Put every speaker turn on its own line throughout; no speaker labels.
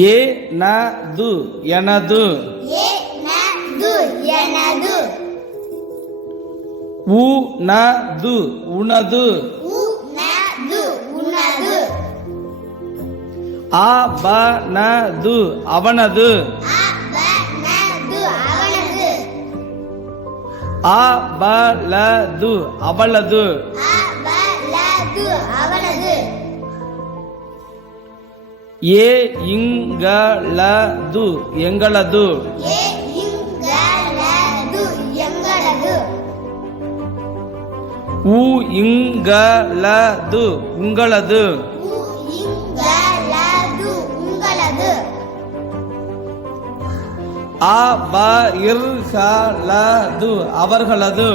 ஏ ந து எனது. உ ந து உனது. ஆ ப ந து அவனது. ஆ ப ல து அவளது. ஏ
இங்களது எங்களது.
உ
இங்களது உங்களது.
ஆ ப இர் ஹ ல து அவர்களது.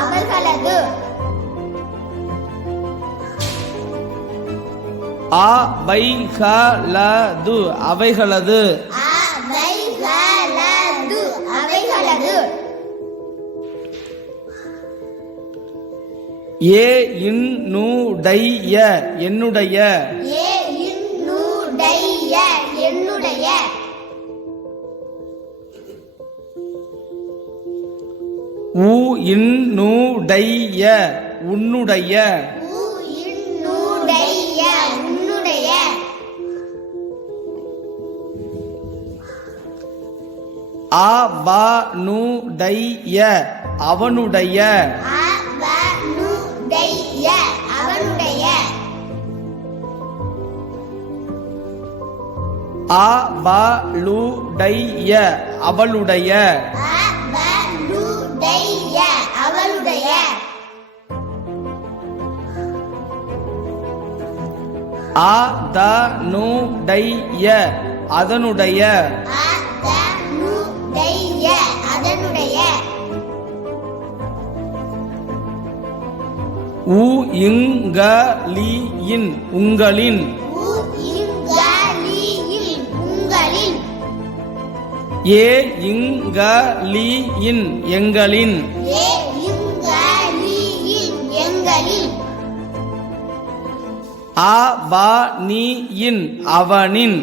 அவர்களது.
அவைகளது
அவைகளது. அவைகளது
ஏ இன் நு டை ய என்னுடைய.
என்னுடைய
உ இன் நு டை ய உன்னுடைய. ஆ பா நு டை ய. அவனுடைய. ஆ பா லு டை ய. அவளுடைய. த நு டை ய. அதனுடைய. உ இங்க லி இன் உங்களின். ஏ இங்க லி இன் எங்களின். ஆ பா நீ இன் அவனின்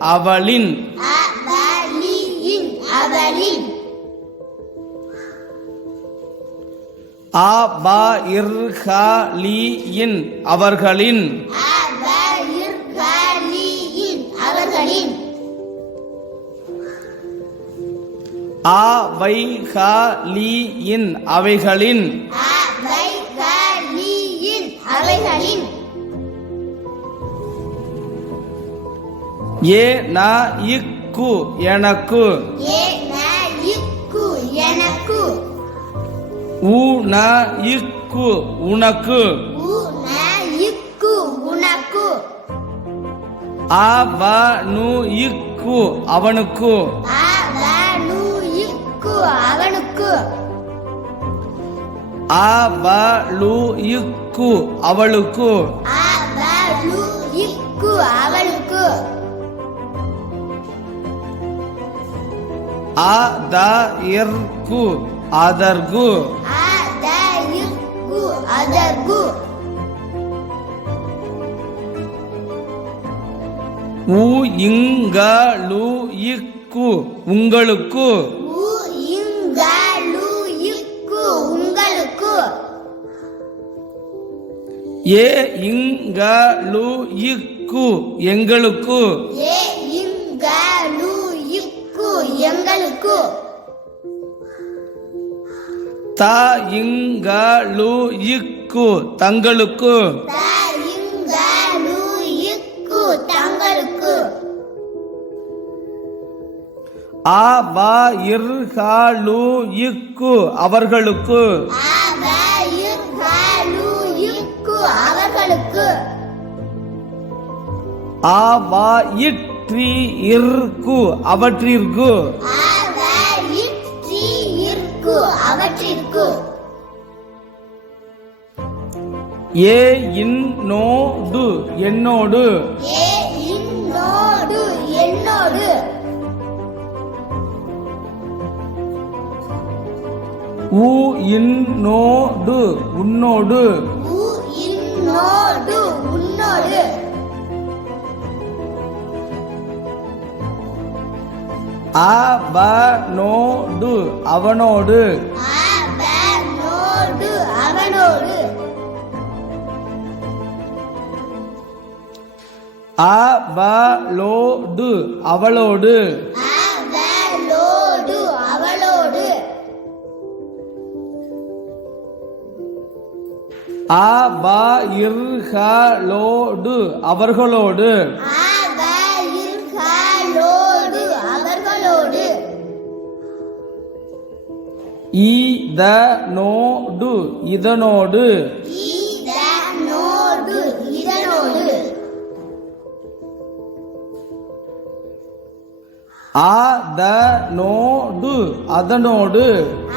அவளின். ஆ பா இர் ஹ லி இன் அவர்களின் ஆ வை ஹ லி இன் அவைகளின்
அவைகளின் அவைகளின்
ஏ ந இக்கு எனக்கு
ஏனக்கு
உனக்கு.
உனக்கு. உனக்கு
நு இக்கு அவனுக்கு.
அவனுக்கு.
லு இக்கு அவளுக்கு.
அவளுக்கு.
ஆ த இர்கு அதர்கு
அதற்கு அதற்கு
உ இங்க லு இக்கு உங்களுக்கு ஏ இங்க லு இக்கு எங்களுக்கு
ஏ
த இங்க லு இக்கு தங்களுக்கு. ஆ பா இர் ஹ லு இக்கு அவர்களுக்கு. ஆ பா இற்றி இர்கு அவற்றிற்கு
அவற்றிற்கு
ஏ இன்னோடு என்னோடு.
ஏ என்னோடு.
உ
உ இன்னோடு உன்னோடு.
அவனோடு. அவனோடு அவளோடு அவளோடு. அவர்களோடு. அவர்களோடு. இதனோடு இதனோடு. அதனோடு அதனோடு.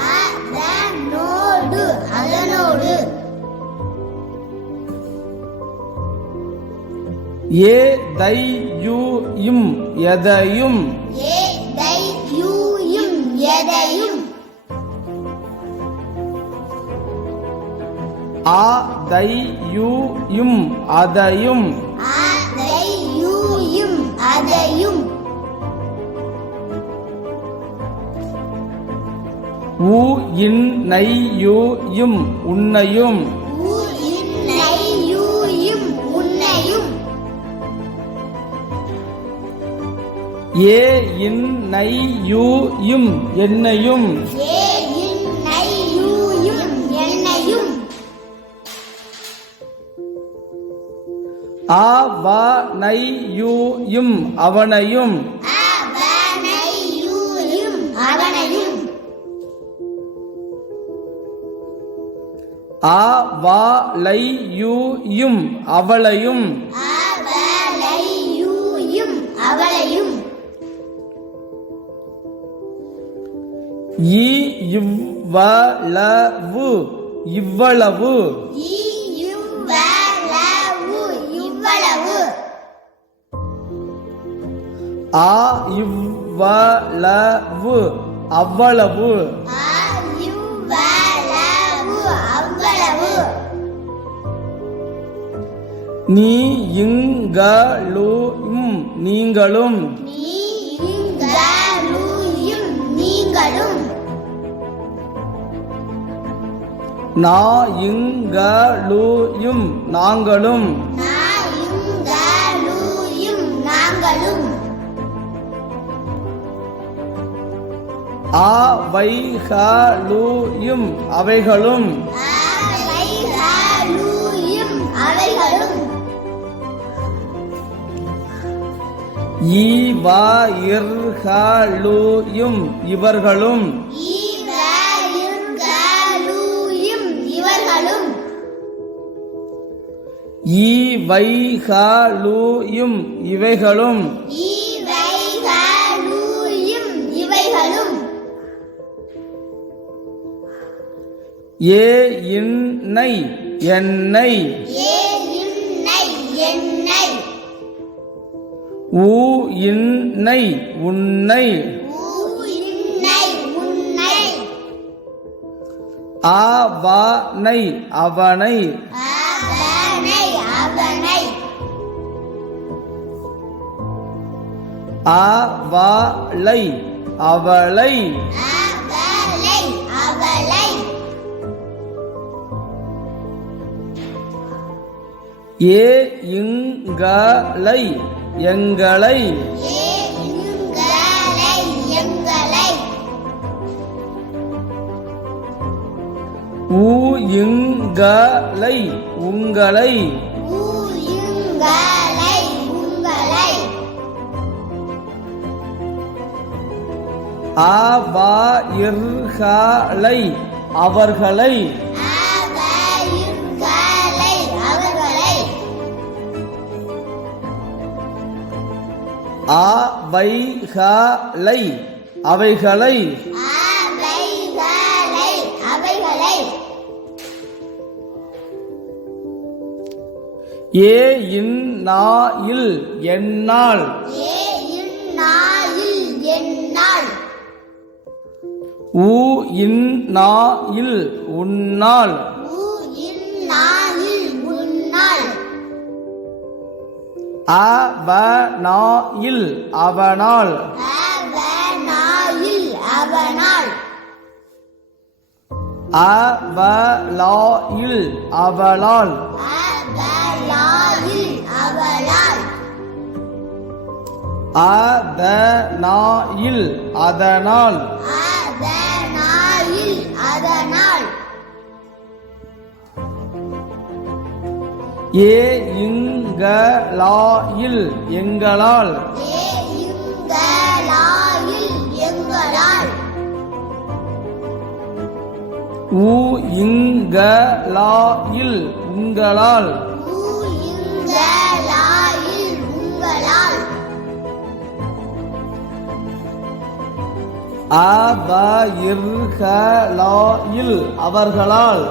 அதனோடு அதனோடு.
ஏதையும் எதையும்.
எதையும் எதையும்.
அதையும் அதையும்.
அதையும் அதையும்.
உ இன்னையும் உன்னையும்
உன்னையும் உன்னையும்.
ஏ இன்னையும் என்னையும்.
ஏ இன்னையும் என்னையும்
அவனையும் அவனையும்
அவனையும்.
அவளையும். அவளையும்.
அவளையும் அவளையும்
இ இவ்வளவு. இவ்வளவு
இவ்வளவு இவ்வளவு.
ஆ இவ்வளவு அவ்வளவு. நீ இங்களும் நீங்களும். நான் இங்களும் நாங்களும். அவைகளும் அவைகளும்.
அவைகளும்
இவர்களும். இவர்களும்.
இவர்களும்
இவைகளும். இவைகளும்
இவைகளும்.
ஏ இன்னை என்னை.
ஏ
ஊ இன்னை உன்னை.
ஊ
அவனை. அவனை
அவனை
அவளை. அவளை
அவளை
ஏ இங்களை எங்களை
எங்களை
உங்களை
உங்களை
அவர்களை அவைகளை. அவைகளை ஏ என்னால்.
ஏ இந்நாளில் என்னால்.
உ இன் நா இல் உன்னால். அவனால்.
அவனாயில் அவனால்.
அ வ லா இல் அவளால்.
அவளாயில் அவளால்.
அ த நா இல் அதனால் ஏ இங்க லா இல் எங்களால். உ இங்க லா இல் உங்களால்.
ஊ இங்களாயில் உங்களால்.
அ ப இர்க லா இல் அவர்களால்.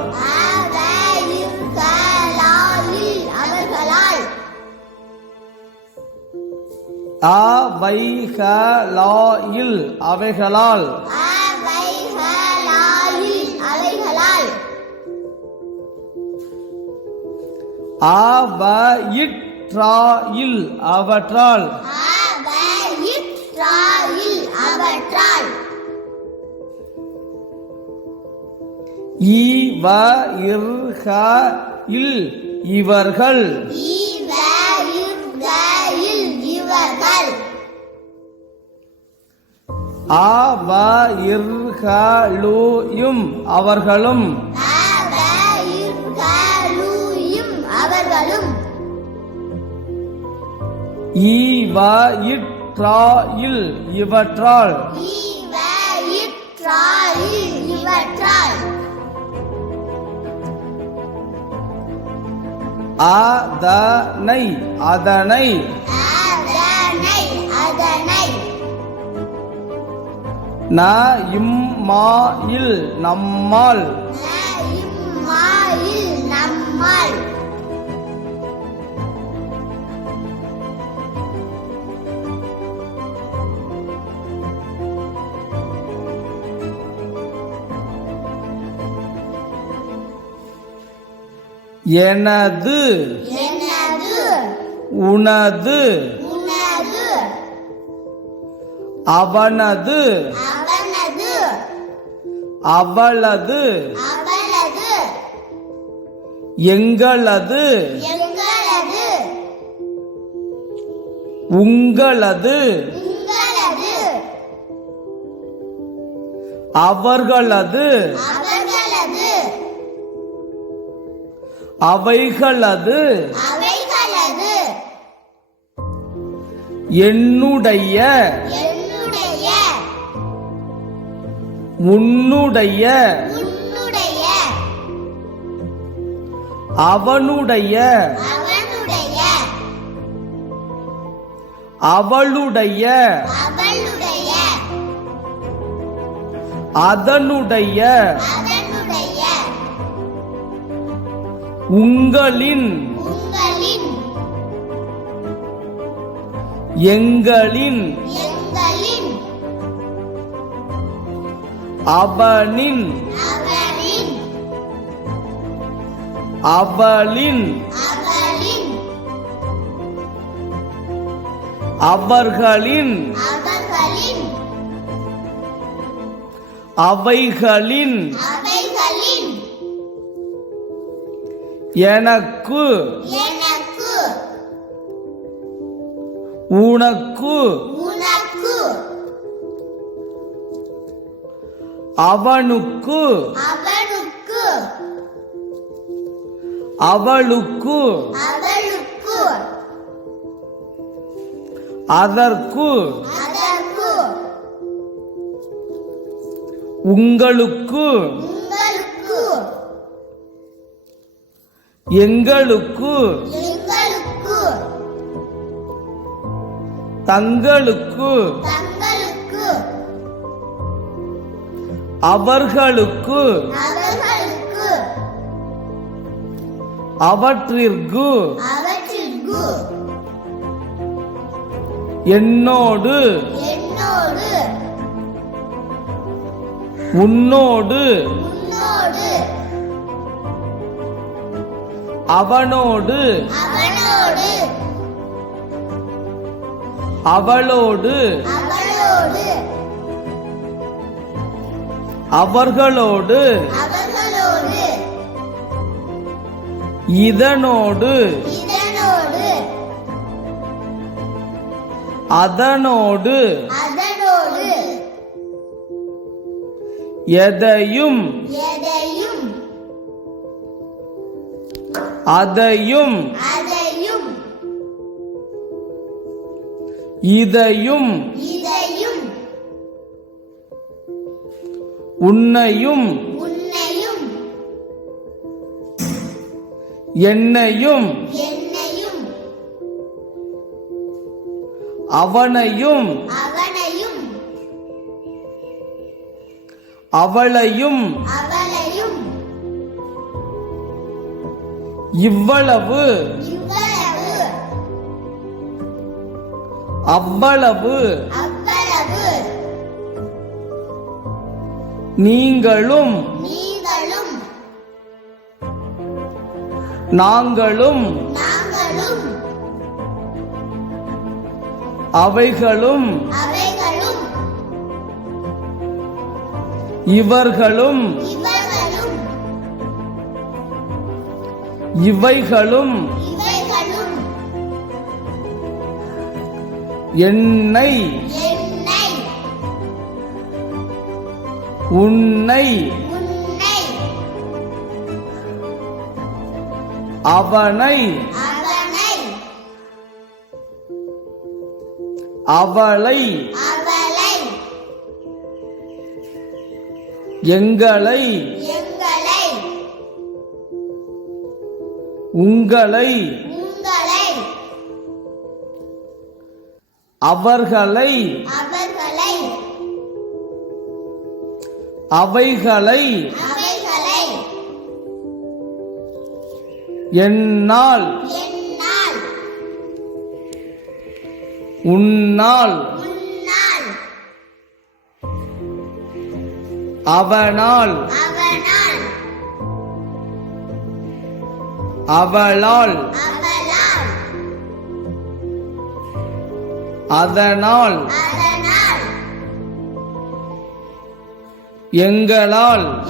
அவைகளாயில் அவைகளால்.
அவற்றால்.
அவையிற்றாயில் அவற்றால்.
ஈ வ இர்க இல் இவர்கள். ஆ வ இர்க லு யும் அவர்களும் இல் இவற்றால். அதனை அதனை. ந இம்மா இல் நம்மால்.
இம்மாயில் நம்மால்
எனது உனது. அவனது. அவளது எங்களது உங்களது அவர்களது அவைகளது என்னுடைய உன்னுடைய அவனுடைய
அவனுடைய
அவளுடைய
அவளுடைய
அதனுடைய உங்களின் எங்களின் அவனின் அவளின் அவர்களின் அவைகளின் எனக்கு உனக்கு அவனுக்கு.
அவனுக்கு.
அவளுக்கு.
அவளுக்கு.
அதற்கு.
அதற்கு.
உங்களுக்கு.
உங்களுக்கு.
எங்களுக்கு.
எங்களுக்கு.
தங்களுக்கு.
தங்களுக்கு
அவர்களுக்கு அவற்றிற்கு என்னோடு உன்னோடு அவனோடு அவளோடு அவர்களோடு இதனோடு அதனோடு எதையும் அதையும் இதையும் உன்னையும் என்னையும் அவனையும் அவளையும் இவ்வளவு அவ்வளவு நீங்களும்
நீங்களும்
அவைகளும் இவர்களும் இவைகளும் என்னை உன்னை அவனை அவளை
அவளை
எங்களை உங்களை அவர்களை அவைகளை என்னால் உன்னால் அவனால் அவளால்
அவளால்
அதனால்
அதனால்
எங்களால்.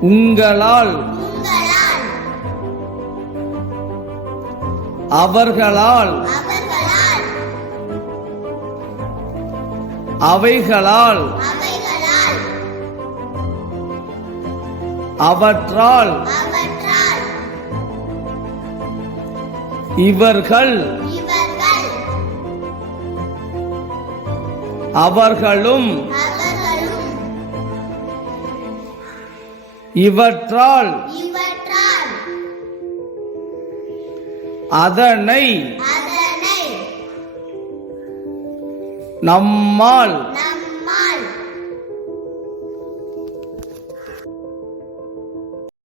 உங்களால். அவர்களால். அவைகளால். அவற்றால். இவர்கள். அவர்களும் இவற்றால் அதனை
நம்மால்